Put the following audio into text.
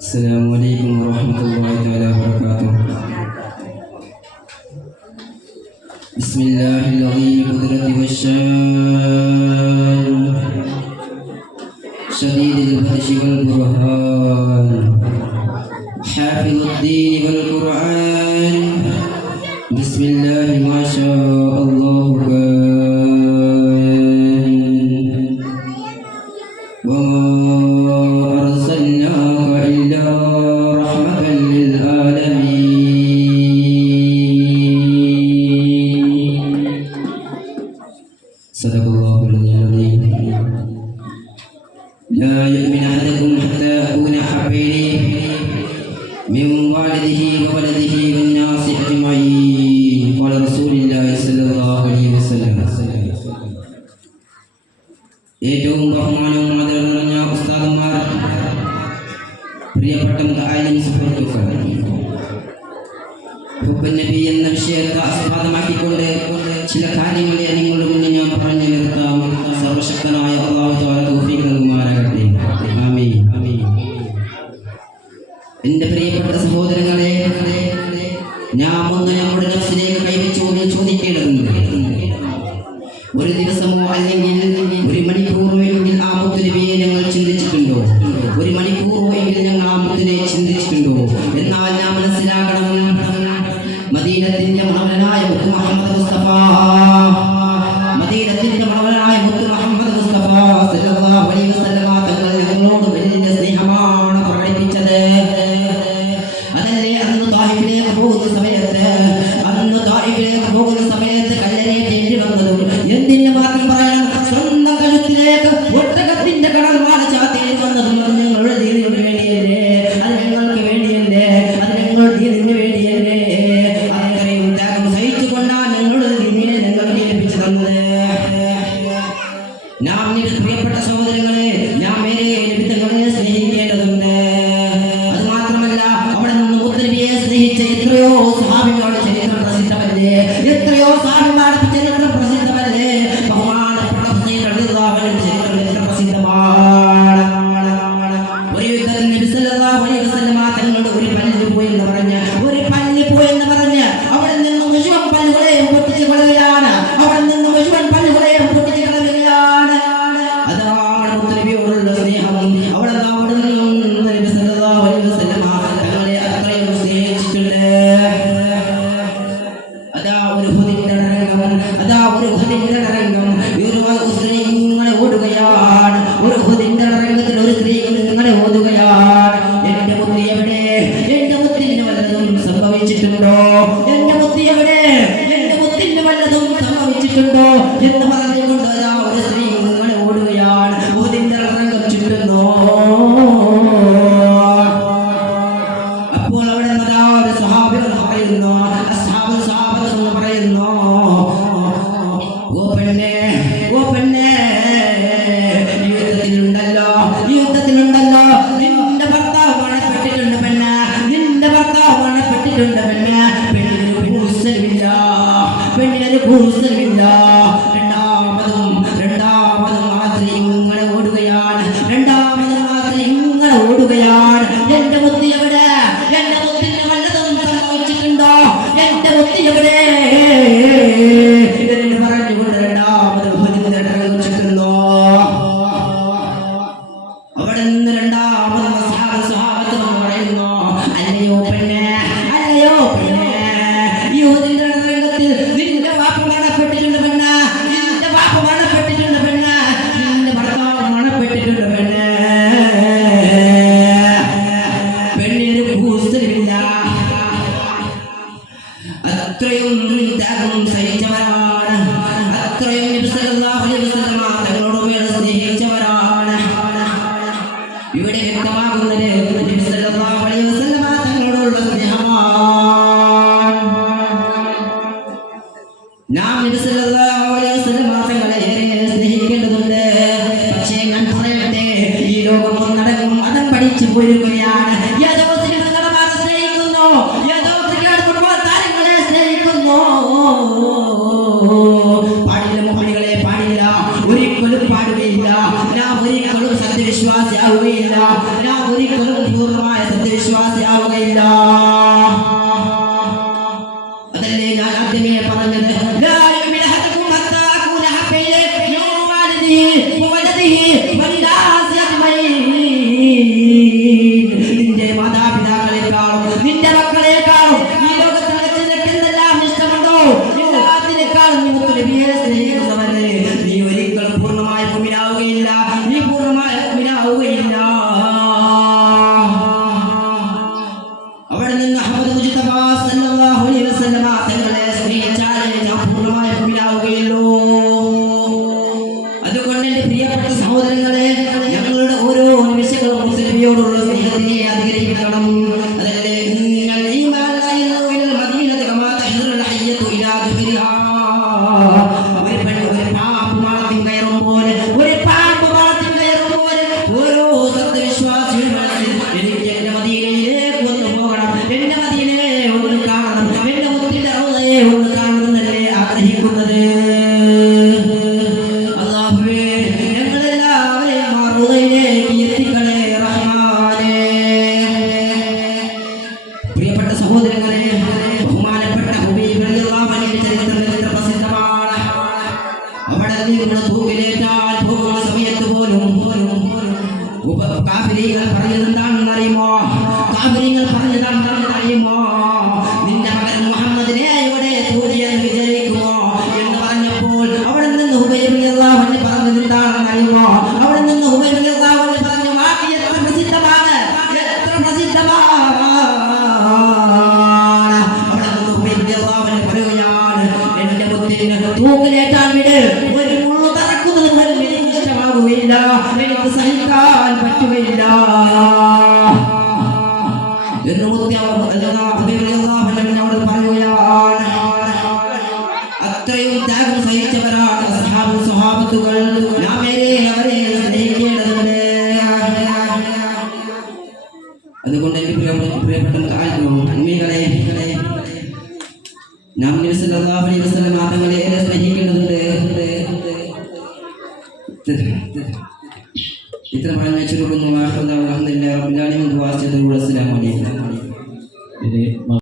السلام عليكم ورحمة الله تعالى وبركاته. بسم الله العظيم القدرة والشان شديد البطش والبرهان حافظ الدين والقرآن بسم الله ما شاء الله كان وما أرسلناك إلا رحمة للعالمين. صدق الله العظيم. لا يؤمن أحدكم حتى أكون أحب إليه من والده وولده والناس أجمعين. قال رسول الله صلى الله عليه وسلم. ഏറ്റവും ബഹുമാനവും ആദരവും നിറഞ്ഞ ഉസ്താദന്മാർ, പ്രിയപ്പെട്ട മുതഅല്ലിം സുഹൃത്തുക്കൾ, ഹുബ്ബുൻ നബി എന്ന വിഷയത്തെ ആസ്പദമാക്കിക്കൊണ്ട് ചില കാര്യങ്ങളെ നിങ്ങളുടെ മുന്നിൽ ഞാൻ പറഞ്ഞു നിർത്താം. സർവശക്തനായ അല്ലാഹു തആല തൗഫീഖ് നൽകുമാറാകട്ടെ. ആമീൻ. എൻ്റെ പ്രിയപ്പെട്ട സഹോദരങ്ങളെ, ഞാൻ ഒന്ന് നമ്മുടെ നഫ്സിലേക്ക് കൈവച്ചു ചോദിക്കേണ്ടതുണ്ട്. ഒരു ദിവസമോ അല്ലെങ്കിൽ ഒരു മണിക്കൂറോ എങ്കിൽ ആ മുത്തുനബിയെ ഞങ്ങൾ ചിന്തിച്ചിട്ടുണ്ടോ? ഒരു മണിക്കൂറോ എങ്കിൽ ഞങ്ങൾ ആ മുത്തിനെ ചിന്തിച്ചിട്ടുണ്ടോ? എന്നാൽ ഞാൻ മനസ്സിലാക്കണം, മദീനത്തിന്റെ മണവനായ മുത്ത് മുഹമ്മദ് മുസ്തഫ, മദീനത്തിന്റെ മണവനായ മുത്ത് മുഹമ്മദ് മുസ്തഫ സല്ലല്ലാഹു അലൈഹി വസല്ലം തങ്ങൾ ഞങ്ങളോട് വലിയ സ്നേഹമാണ് പ്രകടിപ്പിച്ചത്. അതല്ലേ അന്ന് തായിഫിലേക്ക് പോകുന്ന സമയത്ത് കല്ലറേറ്റേണ്ടി വന്നതും എന്തിന് മാത്രം പറയാൻ സ്വന്തം കഴുത്തിലേക്ക് ഒട്ടകത്തിന്റെ കടൽമാല ചാത്തേണ്ടി വന്നതും ഞങ്ങളുടെ ദീനിന് വേണ്ടിയല്ലേ? അത് ഞങ്ങൾക്ക് വേണ്ടിയല്ലേ? അത് ഞങ്ങളുടെ ദീനിന് വേണ്ടിയല്ലേ? അത്രയും ത്യാഗം സഹിച്ചുകൊണ്ടാണ് ഞങ്ങളുടെ ദീനിനെ ഞങ്ങൾക്ക് ഏൽപ്പിച്ചു തന്നത്. നാം പ്രിയപ്പെട്ട സഹോദരങ്ങളെ, നാം മേലെ നിമിത്തങ്ങളെ സ്നേഹിക്കേണ്ടതുണ്ട്. അത് മാത്രമല്ല, അവിടെ നിന്ന് മുത്തുനബിയെ സ്നേഹിച്ച എത്രയോ സ്വഹാബികളുടെ ചരിത്രം പ്രസിദ്ധമല്ലേ? എത്രയോ സ്വഹാബിമാരുടെ ചരിത്രം പ്രസിദ്ധമല്ലേ? ബഹുമാനപ്പെട്ട ഹുസൈൻ റളിയല്ലാഹു അൻഹു ചരിത്രം എത്ര പ്രസിദ്ധമാണ്. ഒരു യുദ്ധത്തിൽ നബി സല്ലല്ലാഹു അലൈഹി വസല്ലം തങ്ങളുടെ ഒരു പല്ല് പോയെന്ന് പറഞ്ഞ് അവിടെ നിന്ന് മുഴുവൻ പല്ലുകളെയും പൊട്ടിച്ചു കളയുകയാണ്. അതാണ് മുത്തുനബിയോടുള്ള സ്നേഹം. അവിടെ നിന്ന് നബി സല്ലല്ലാഹു അലൈഹി വസല്ലം തങ്ങളെ അത്രയും സ്നേഹിച്ചിട്ടുണ്ട്. അതാ ഒരു ഹുദിന്റെ രംഗം ഒരു സ്ത്രീ ഇങ്ങനെ ഓടുകയാണ്. ഒരു ഹുദിന്റെ രംഗത്തിൽ ഒരു സ്ത്രീ ഇങ്ങനെ ഓടുകയാണ്. എന്റെ മുത്തി എവിടെ? എന്റെ മുത്തിന് വല്ലതും സംഭവിച്ചിട്ടുണ്ടോ? എന്റെ മുത്തി എവിടെ? എന്റെ മുത്തിന് വല്ലതും സംഭവിച്ചിട്ടുണ്ടോ എന്ന് പറഞ്ഞുകൊണ്ട് അതാ ഒരു സ്ത്രീ ഇങ്ങനെ ഓടുകയാണ്. ഹുദിന്റെ രംഗം ചുറ്റുന്നു. അപ്പോൾ അവിടെ ഒരു സ്വഹാബികൾ പറയുന്നു, സഹാബത്ത് പറയുന്നു, ഓ പെണ്ണേ, യുദ്ധത്തിലുണ്ടല്ലോ നിന്റെ ഭർത്താവ് മരണപ്പെട്ടിട്ടുണ്ട് പെണ്ണേ, പെണ്ണിനൊരു കൂസലുമില്ല. രണ്ടാമതും ആ സ്ത്രീ ഇങ്ങനെ ഓടുകയാണ്. എന്റെ മുത്തി എവിടെ? എന്റെ മുത്തിന് വല്ലതും സംഭവിച്ചിട്ടുണ്ടോ? എന്റെ മുത്തി എവിടെ എന്ന് പറഞ്ഞുകൊണ്ട് രണ്ടാമത് ചുറ്റുന്നു. അവിടെ നിന്ന് രണ്ടാമത് സ്വഹാബത്ത് പറയുന്നു, അല്ലയോ പെണ്ണേ, യൂദിന്റെ രംഗത്തിൽ നിന്റെ വാപ്പ മരണപ്പെട്ടിട്ടുണ്ട് പെണ്ണേ, നിന്റെ ഭർത്താവ് മരണപ്പെട്ടിട്ടുണ്ട് പെണ്ണേ. പെണ്ണിനൊരു കൂസലുമില്ല. അത്രയും ത്യാഗം സഹിച്ചവരാണ്. അത്രയും നബി സല്ലല്ലാഹു അലൈഹി വസല്ലം തങ്ങളോട് സ്നേഹിച്ചവരാണ്. ഇവിടെ വ്യക്തമാകുന്നത് നബി സല്ലല്ലാഹു അലൈഹി വസല്ലം തങ്ങളോടുള്ള സ്നേഹമാണ്. നാം നബി സല്ലല്ലാഹു അലൈഹി വസല്ലം തങ്ങളെ ഏറെ സ്നേഹിക്കേണ്ടതുണ്ട്. പക്ഷേ ഞാൻ പറയട്ടെ, ഈ ലോകം ഒന്നടങ്കം മതം പഠിച്ചു പോരുകയാണ്. ഏതോ സിനിമകളെ സ്നേഹിക്കുന്നു, ഏതോ ക്രിക്കറ്റ് ഫുട്ബോൾ താരങ്ങളെ സ്നേഹിക്കുന്നു. പാടില്ല, മുഹമ്മികളെ പാടില്ല, ഒരിക്കലും പാടുകയില്ല. നാം ഒരിക്കലും സത്യവിശ്വാസിയാവുകയില്ല. നാം ഒരിക്കലും പൂർണ്ണമായ അതിനെ അധികരിക്കണം. അതല്ലേ നിങ്ങൾ ഈമാൻ ലാ ഇലൽ മദീനത കമാ തഹ്റുൽ ഹയ്യതു ഇലാ ദുരിഹാ. ഒരു പാമ്പ് മാളത്തിൽ കയറും പോലെ, ഒരു പാമ്പ് മാളത്തിൽ കയറും പോലെ ഓരോ സത്യവിശ്വാസിയുടെ മനസ്സിൽ എനിക്ക് എന്റെ മദീനയിലേക്ക് ഒന്ന് പോകണം, എന്റെ മദീനയെ ഒന്ന് കാണണം, എന്റെ മുത്തിന്റെ റൗളയെ ഒന്ന് കാണണം എന്നല്ലേ ആഗ്രഹിക്കുന്നത്. അല്ലാഹുവേ, ഞങ്ങളെല്ലാവരെയും ആ റൗളയിലേക്ക് എത്തിക്കണേ റഹ്മാനേ. പ്രിയപ്പെട്ട സഹോദരങ്ങളെ, ബഹുമാനപ്പെട്ട ഹുബൈബ് റളിയല്ലാഹു അൻഹുവിന്റെ ചരിത്രം എത്ര പ്രസിദ്ധമാണ്. അവിടെ നിങ്ങൾ തൂക്കിലേറ്റാൽ പോകുന്ന സമയത്ത് പോലും കാഫിരീങ്ങൾ പറഞ്ഞതെന്താണെന്ന് അറിയുമോ? കാഫിരീങ്ങൾ പറഞ്ഞതെന്താണെന്ന് അറിയുമോ? നിന്റെ മകൻ മുഹമ്മദിനെ ഇവിടെ തൂക്കിയെന്ന് വിചാരിക്കുമോ എന്ന് പറഞ്ഞപ്പോൾ അവിടെ നിന്ന് ഹുബൈബ് റളിയല്ലാഹു അൻഹു പറഞ്ഞതെന്താണെന്ന് അറിയുമോ? അവിടെ നിന്ന് ഹുബൈബ് റളിയല്ലാഹു അൻഹു പറഞ്ഞ വാക്ക് എത്ര പ്രസിദ്ധമാണ്, എത്ര പ്രസിദ്ധമാണ്. അവിടെ നിന്ന് ഹുബൈബ് റളിയല്ലാഹു അൻഹു പറയുകയാണ്, എന്റെ മുത്തിന് തൂക്കിലേറ്റാൻ വിട്, ഒരു മുള്ളു തറക്കുന്നത് പോലും എനിക്ക് ഇഷ്ടമാകുകയില്ല, എനിക്ക് സഹിക്കാൻ പറ്റുകയില്ല എന്ന് മുത്തിയോട് പറയുകയാണ്. അത്രയും ത്യാഗം സഹിച്ചവരാണ് സ്വഹാബത്തുകൾ. നാം അവരെ സ്നേഹിക്കേണ്ടതുണ്ട്. അതുകൊണ്ട് എനിക്ക് പ്രിയപ്പെട്ട അന്മികളെ, നാം നബി സല്ലല്ലാഹു അലൈഹി വസല്ലം തങ്ങളെ സ്നേഹിക്കേണ്ടതുണ്ട്. ഇത്ര പറഞ്ഞ ചുരുക്കുന്നു. അൽഹംദുലില്ലാഹി റബ്ബിൽ ആലമീൻ. അസ്സലാമു അലൈക്കും.